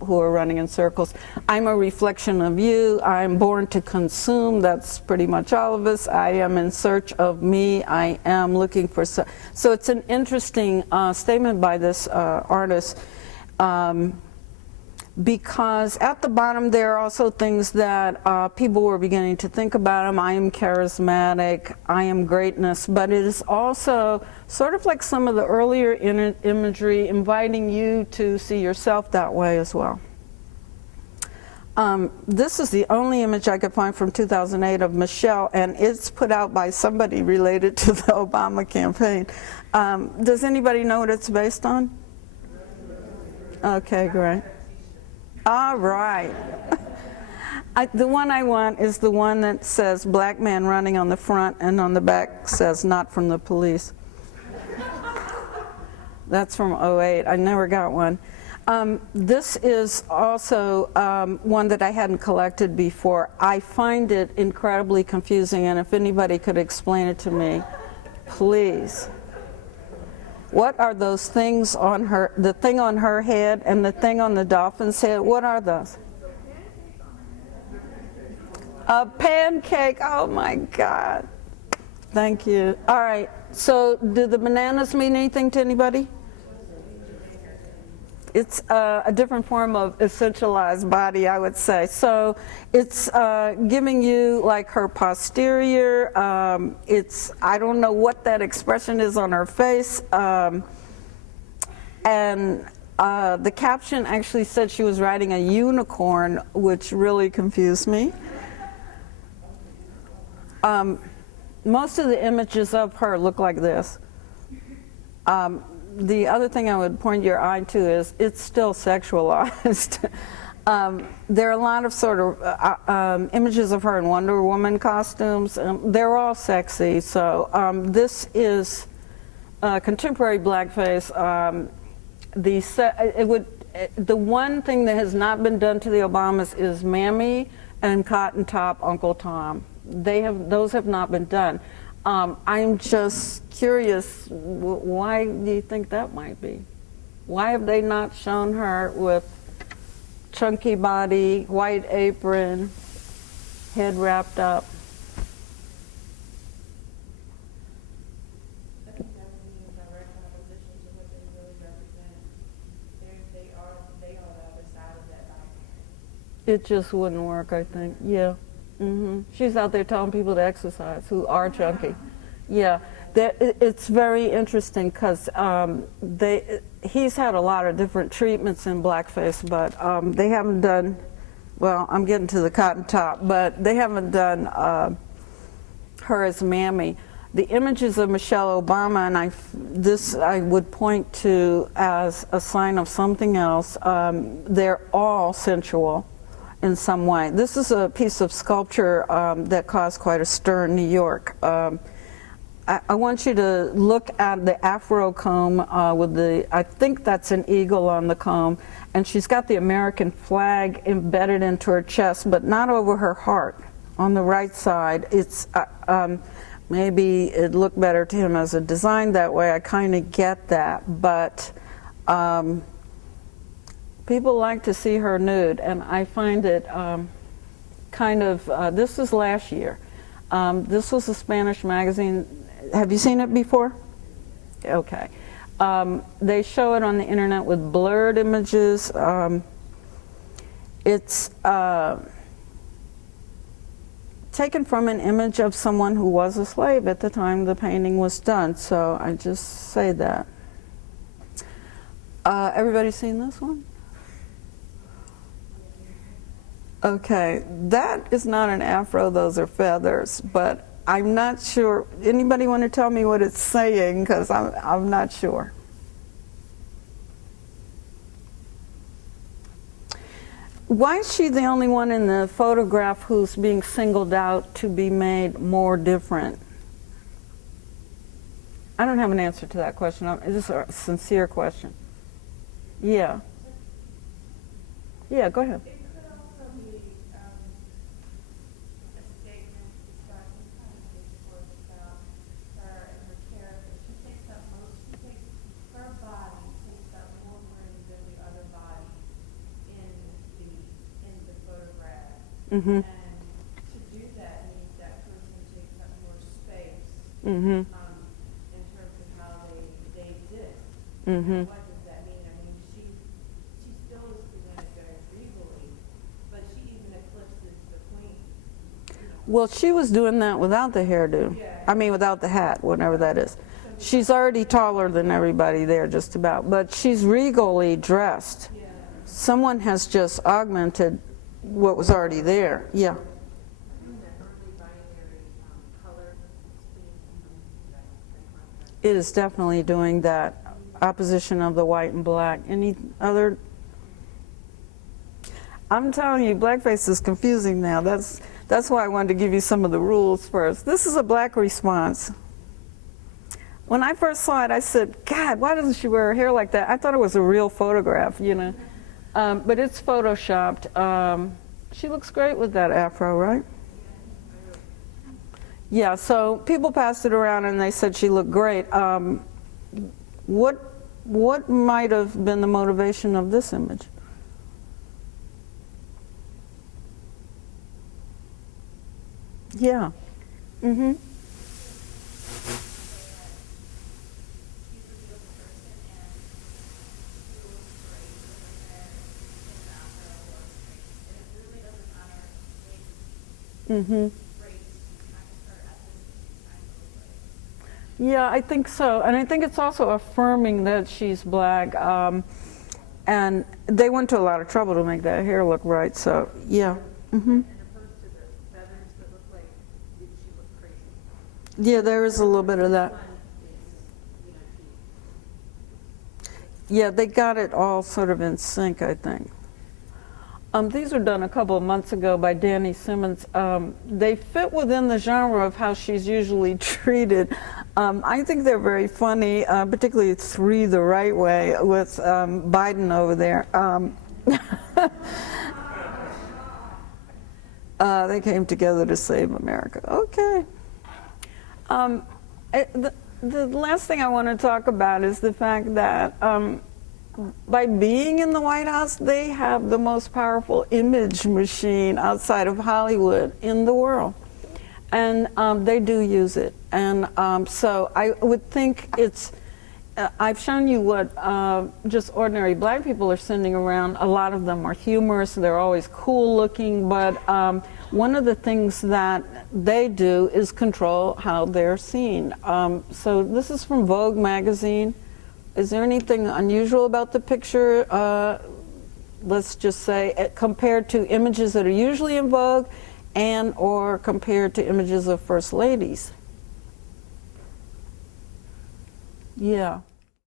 who are running in circles. I'm a reflection of you. I'm born to consume. That's pretty much all of us. I am in search of me. I am looking for... So it's an interesting statement by this artist. Because at the bottom there are also things that people were beginning to think about him. I am charismatic, I am greatness, but it is also sort of like some of the earlier imagery inviting you to see yourself that way as well. This is the only image I could find from 2008 of Michelle, and it's put out by somebody related to the Obama campaign. Does anybody know what it's based on? Okay, great. All right. The one I want is the one that says black man running on the front, and on the back says not from the police. That's from '08. I never got one. This is also one that I hadn't collected before. I find it incredibly confusing, and if anybody could explain it to me, please. What are those things on her, the thing on her head and the thing on the dolphin's head? What are those? A pancake. Oh my God. Thank you. All right. So do the bananas mean anything to anybody? It's a different form of essentialized body, I would say. So it's giving you like her posterior. I don't know what that expression is on her face. And the caption actually said she was riding a unicorn, which really confused me. Most of the images of her look like this. The other thing I would point your eye to is it's still sexualized. There are a lot of sort of images of her in Wonder Woman costumes. They're all sexy. So this is contemporary blackface. The one thing that has not been done to the Obamas is Mammy and Cotton Top Uncle Tom. Those have not been done. I'm just curious, why do you think that might be? Why have they not shown her with chunky body, white apron, head wrapped up? I think that would be in direct opposition to what they really represent. They are the other side of that binary. It just wouldn't work, I think. Yeah. She's out there telling people to exercise who are chunky. Yeah, it's very interesting because he's had a lot of different treatments in blackface, but they haven't done, well, I'm getting to the Cotton Top, but they haven't done her as Mammy. The images of Michelle Obama, and I would point to as a sign of something else. They're all sensual in some way. This is a piece of sculpture that caused quite a stir in New York. I want you to look at the afro comb with I think that's an eagle on the comb, and she's got the American flag embedded into her chest, but not over her heart. On the right side, it's maybe it looked better to him as a design that way. I kind of get that, but people like to see her nude, and I find it this is last year. This was a Spanish magazine. Have you seen it before? Okay. They show it on the internet with blurred images. It's taken from an image of someone who was a slave at the time the painting was done, so I just say that. Everybody seen this one? Okay, that is not an afro, those are feathers, but I'm not sure. Anybody want to tell me what it's saying? Because I'm not sure. Why is she the only one in the photograph who's being singled out to be made more different? I don't have an answer to that question. This is a sincere question. Yeah. Yeah, go ahead. And to do that means that person takes up more space in terms of how they exist. And what does that mean? I mean, she still is presented very regally, but she even eclipses the queen. Well, she was doing that without the hairdo. Yeah. I mean, without the hat, whatever that is. She's already taller than everybody there, just about. But she's regally dressed. Yeah. Someone has just augmented what was already there. Yeah. It is definitely doing that opposition of the white and black. Any other? I'm telling you, blackface is confusing now. That's why I wanted to give you some of the rules first. This is a black response. When I first saw it, I said, God, why doesn't she wear her hair like that? I thought it was a real photograph, you know. But it's photoshopped. She looks great with that afro, right? Yeah, so people passed it around and they said she looked great. What might have been the motivation of this image? Yeah. Mm-hmm. Mm-hmm. Yeah, I think so. And I think it's also affirming that she's black. And they went to a lot of trouble to make that hair look right, so yeah. Mm-hmm. And opposed to the feathers that look like she looked crazy. Yeah, there is a little bit of that. One is, Yeah, they got it all sort of in sync, I think. These were done a couple of months ago by Danny Simmons. They fit within the genre of how she's usually treated. I think they're very funny, particularly Three the Right Way with Biden over there. They came together to save America. Okay. The last thing I want to talk about is the fact that by being in the White House, they have the most powerful image machine outside of Hollywood in the world. And they do use it. And so I would think it's, I've shown you what just ordinary black people are sending around. A lot of them are humorous, they're always cool looking, but one of the things that they do is control how they're seen. So this is from Vogue magazine. Is there anything unusual about the picture, let's just say, compared to images that are usually in Vogue and or compared to images of first ladies? Yeah.